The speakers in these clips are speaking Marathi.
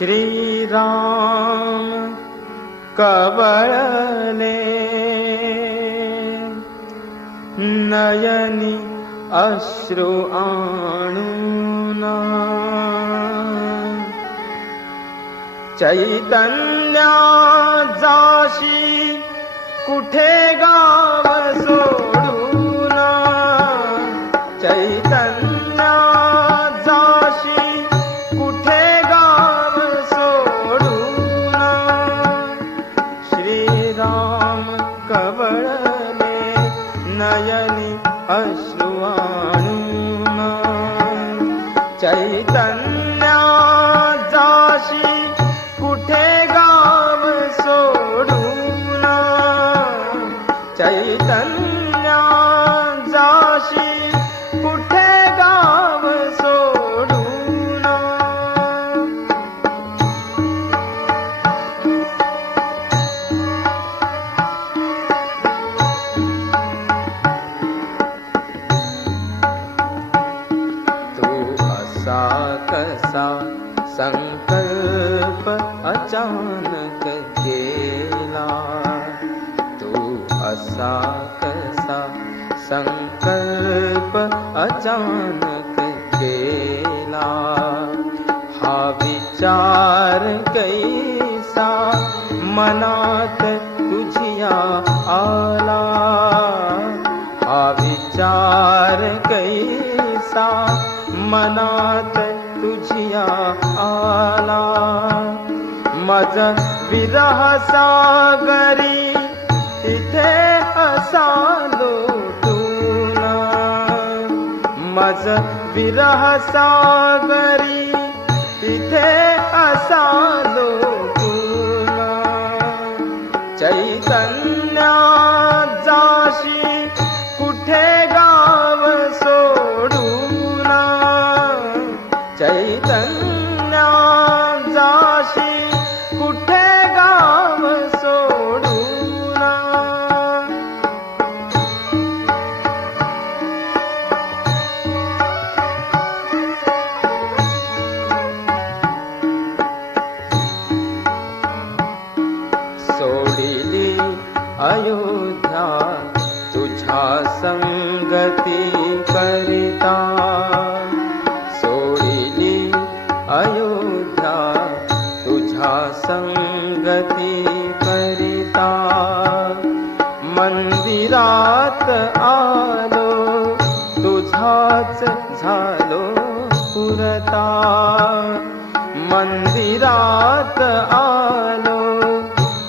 श्रीराम कवळले नयनी अश्रु आणूना चैतन्या जाशी कुठे गाव सोडूना चैतन्या जाशी कुठे गाव सोडूना श्रीराम कवळले नयनी अश्रु आणूना चैतन्या जाशी कुठे गाव सोडूना चैतन्या जाशी कुठे गाव सोडूना तू असा कसा संकल्प अचानक केला तू असा कसा संकल्प अचानक केला हा विचार कैसा मनात तुझिया आला हा विचार कैसा मनात तुझिया आला मज विरह सागरी तिथे असा लोटूना मज विरह सागरी तिथे असा लोटूना चैतन्या जाशी कुठे गाव सोडूना चैतन्या जाशी कुठे गाव सोडूना सोडिली अयोध्या तुझ्या संगती करिता सोडिली अयोध्या तुझ्या संगती करिता मंदिरात आलो तुझाच झालो पुरता मंदिरात आलो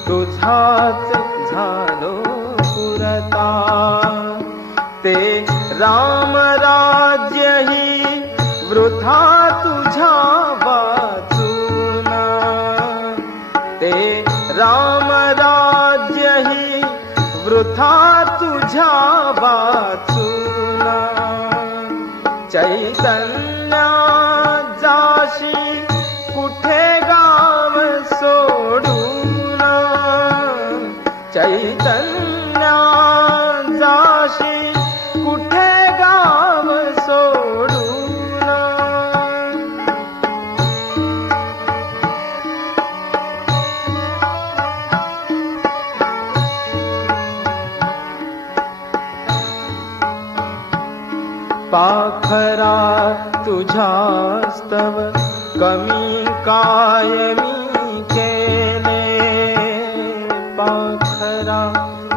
तुझाच झालो पुरता ते राम राज्य ही वृथा तुझ्या वाचूना ते राम राज्य ही वृथा तुझ्या वाचूना चैतन्या जाशी कुठे गाव सोडूना चैतन्या जाशी कुठे गाव सोडूना पाखरा तुझ्यास्तव कमी काय मी केले पाखरा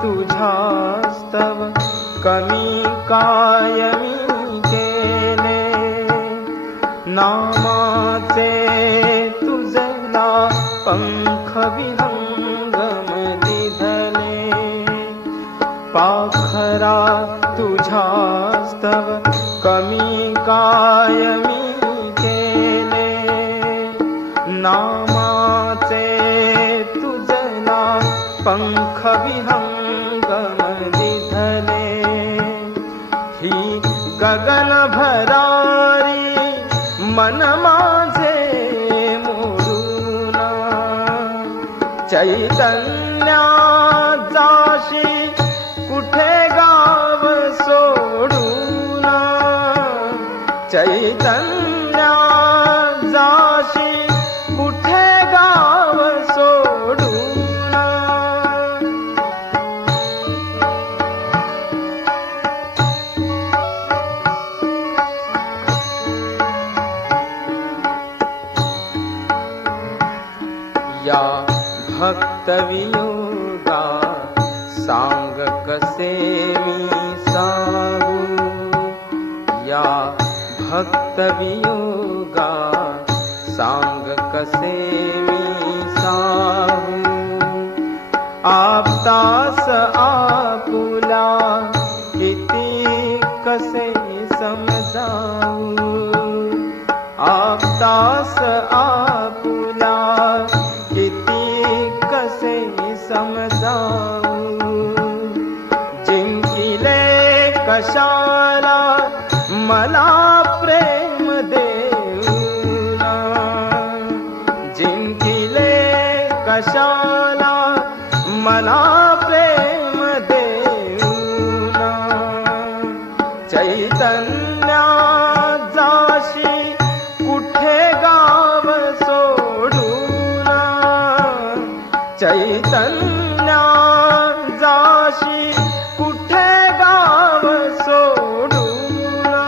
तुझ्यास्तव कमी काय मी केले नामाचे तुझला पंख विहंगम दिधले पाखरा तुझ्यास्तव कमी काय मी केले नामाचे तुझला पंख विहंगम दिधले ही गगन भरारी मन माझे मोडूना चैतन्या जाशी कुठे गाव सोडूना चैतन्या जाशी कुठे वियोगा सांग कसे मी सांगू, या भक्त वियोगा सांग कसे मी सांगू. आपतास आपुला किती कसे समजावू, आपतास आपुला किती कसे समजावू. जिंकिले कशाला मला प्रेम देऊना, जिंकिले कशाला मला प्रेम देऊना. चैतन्या जाशी कुठे गाव सोडूना, चैतन्या जाशी कुठे गाव सोडूना.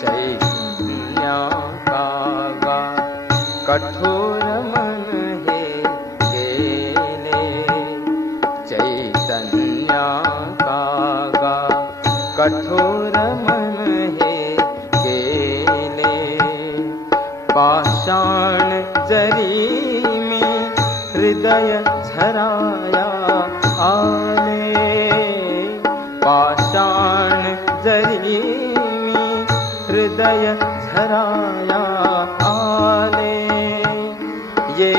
चैतन्या कागा कठोर मन हे केले, चैतन्या कागा कठोर मन हे केले. पाषाण जरी मी हृदय झराया आले, पाषाण जरी मी हृदय झराया आले. ये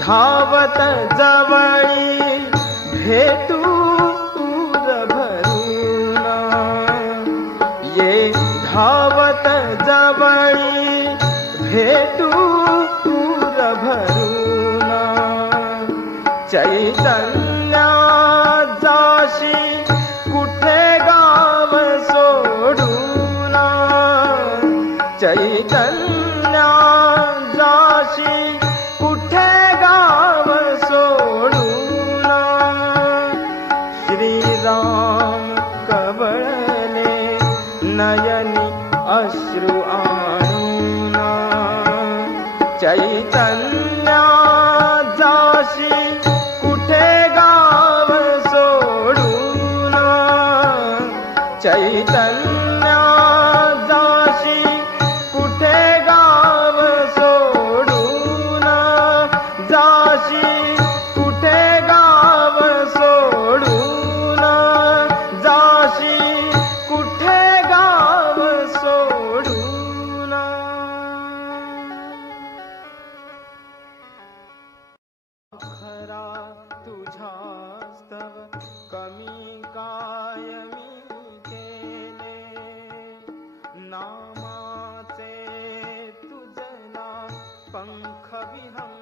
धावत जवळी भेटू भरूना, ये धावत जवळी भेटू भरूना. चैतन्या जाशी कुठे गाव सोडूना, चैतन्या जाशी कुठे गाव सोडूना. श्रीराम कवळले नयनी अश्रु आणूना, चैतन्या जाशी कुठे गाव सोडूना, चैतन्या जाशी कुठे गाव सोडूना, जाशी कुठे गाव सोडूना, जाशी कुठे गाव सोडूना. खरा तुझ्यास्तव कमी काय मी केले, नामाचे तुझला पंख विहंग